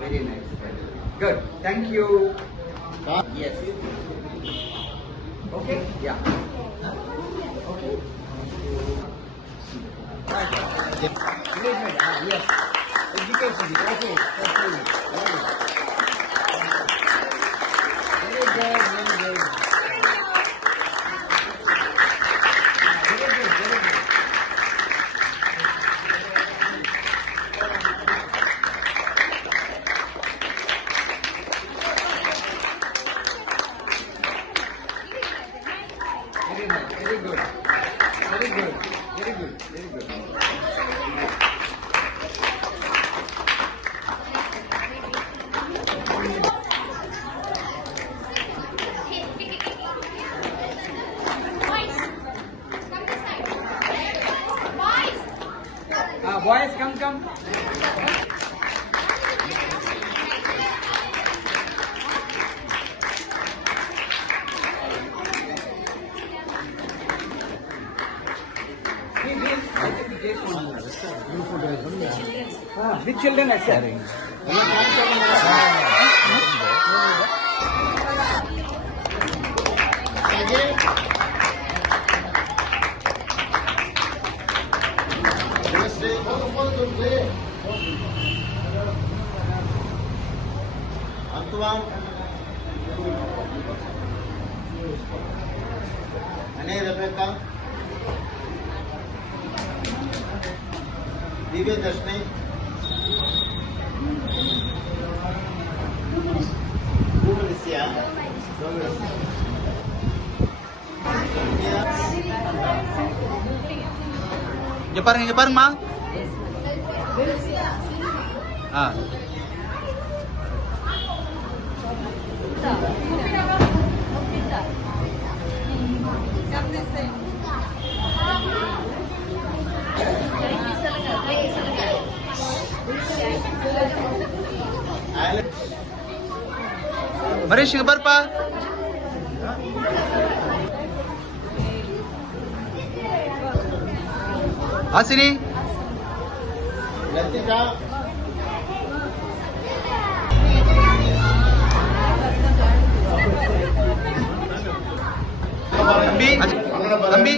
Very nice. Good. Thank you. Yes. Okay? Yeah. Okay. Engagement. Yes. Education. Okay. Okay. Very good. Very good. Very good. Very good. Very nice. Very good. Very good. Very good. Very good. Boys, come, come. With children, I said. Antoine, Anne Rebecca, Divya Dashni, Alicia, இங்க பாருங்கம்மா. மரேஷ் இங்க பாருப்பா. ஆசினி, Latika, தம்பி தம்பி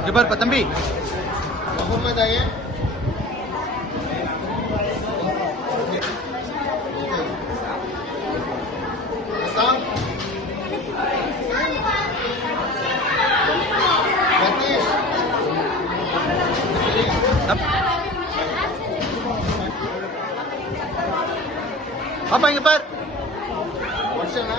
இங்க பாருப்பா தம்பி. Muhammad Ayan, Assam, Satish, பாப்பா இங்க பாரு. Varshana,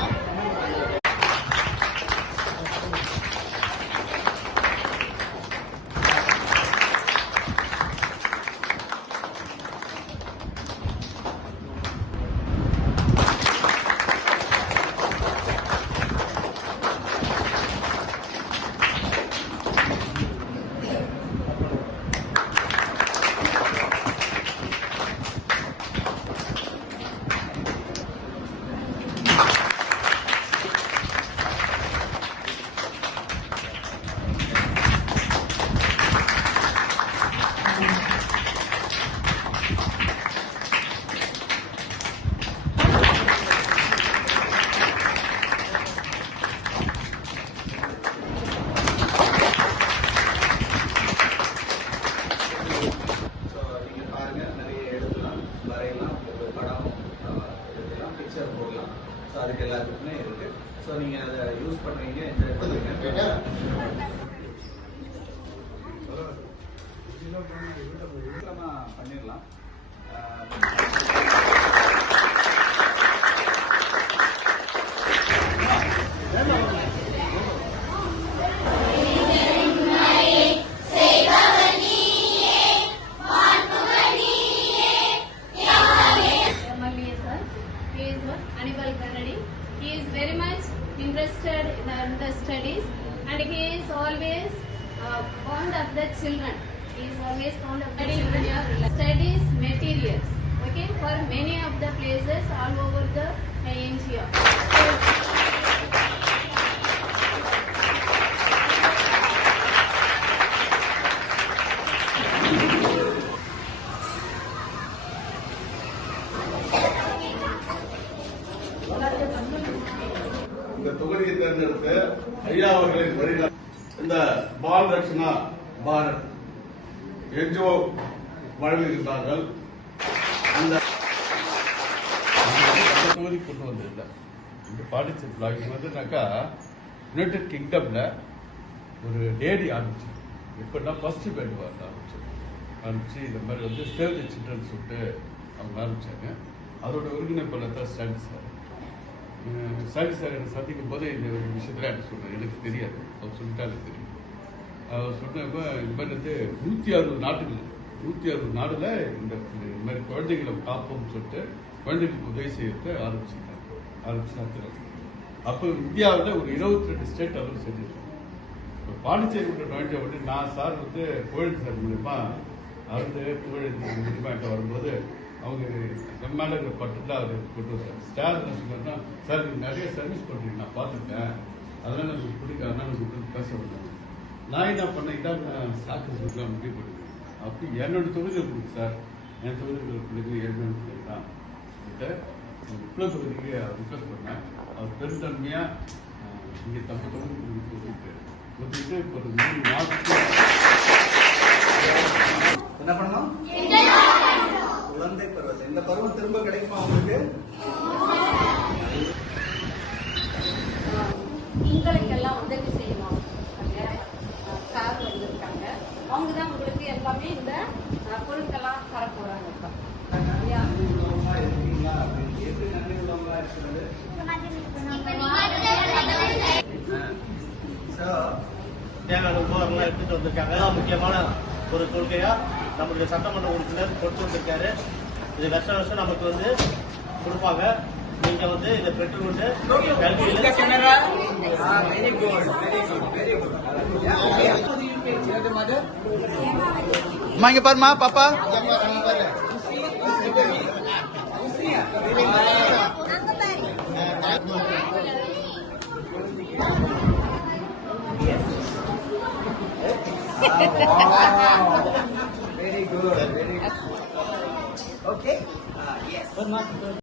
பண்ணிடலாம். MLA sir, he is Anibal Kannadi. He is very much interested in the studies and he is always fond of the children. He is always fond of the children. Studies materials, okay, for many of the places all over the India. இந்த தொகுதியை தேர்ந்தெடுத்து ஐயா அவர்களின் வழிகாட்டு இந்த பால் Rakshana Bharat NGO வழங்குகின்றார்கள். அந்த தொகுதி கொண்டு வந்ததில்லை. இந்த பாண்டிச்சேரி பிளாக் வந்துனாக்கா யுனைடெட் கிங்டம்ல ஒரு லேடி ஆரம்பிச்சு எப்படின்னா ஃபர்ஸ்ட் பேண்ட் வார்டு ஆரம்பிச்சு இந்த மாதிரி வந்து சேவ் தி சில்ட்ரன் சொல்லிட்டு அவங்க ஆரம்பிச்சாங்க. அதோட ஒருங்கிணைப்பாளர் தான் ஸ்டாலின் சார். ஸ்டாலின் சார் என்னை சந்திக்கும் போது இந்த ஒரு விஷயத்துல எனக்கு சொன்னார். எனக்கு தெரியாது, அவர் சொல்லிட்டா எனக்கு தெரியும். அவர் சொன்னப்ப இந்த மாதிரி வந்து 160 நாடுல இந்த மாதிரி குழந்தைகளை காப்போம்னு சொல்லிட்டு குழந்தைகளுக்கு உதவி செய்யறது ஆரம்பிச்சு அப்போ இந்தியாவில் ஒரு 22 ஸ்டேட் அளவு செஞ்சிருக்கோம். இப்போ பாண்டிச்சேரி விட்டு நுழைஞ்ச உடனே நான் சார் வந்து புகழ் சார் மூலியமா அருந்து புகழ் மூலியமா என்கிட்ட வரும்போது அவங்க செம்மையான பட்டு அவர் கொண்டு வந்தார். ஸ்டார் என்ன சொன்னார்னா, சார் நீங்கள் நிறைய சர்வீஸ் பண்ணுறீங்க, நான் பார்த்துருக்கேன், அதெல்லாம் எனக்கு பிடிக்கும், அதனால உங்களுக்கு பேச வந்தேன். நான் என்ன பண்ணேன், இதான் சாக்கு சொல்லலாம் முடிவு பண்ணுவேன். அப்படி என்னோட தொகுதியில் கொடுக்கு சார், என் தொகுதியில் பிள்ளைங்க 7 பிள்ளைங்க தான் இவ்வளோ தொகுதிக்கு ரிக்வஸ்ட் பண்ணேன். அவர் பெருந்தன்மையாக இங்கே தப்பு தொகுதிக்கு ஒதுக்கிட்டு இப்போ ஒரு 3 மாதத்துக்கு என்ன பண்ணணும்? குழந்தை பருவத்தை, இந்த பருவம் திரும்ப கிடைக்குமா உங்களுக்கு? உங்களுக்கெல்லாம் உதவி செய்யணும். சார் வந்திருக்காங்க, அவங்க தான் உங்களுக்கு எல்லாமே இந்த பொருட்கள்லாம் தர போறாங்க. உள்ளவங்களா இருக்கீங்களா அப்படின்னு எப்படி நன்றி உள்ளவங்களா இருக்கிறது? தேவையான உபகரணம் எடுத்துட்டு வந்திருக்காங்க. முக்கியமான ஒரு கொள்கையா நம்மளுடைய சட்டமன்ற உறுப்பினர் கொண்டு வந்திருக்காரு. இது வருஷம் நமக்கு வந்து கொடுப்பாங்க. நீங்க வந்து இதை பெற்றுக்கொண்டு கல்வியில் very good, very good, very good. அம்மா இங்க பாருமா பாப்பா. Very good, very good. Okay. Yes.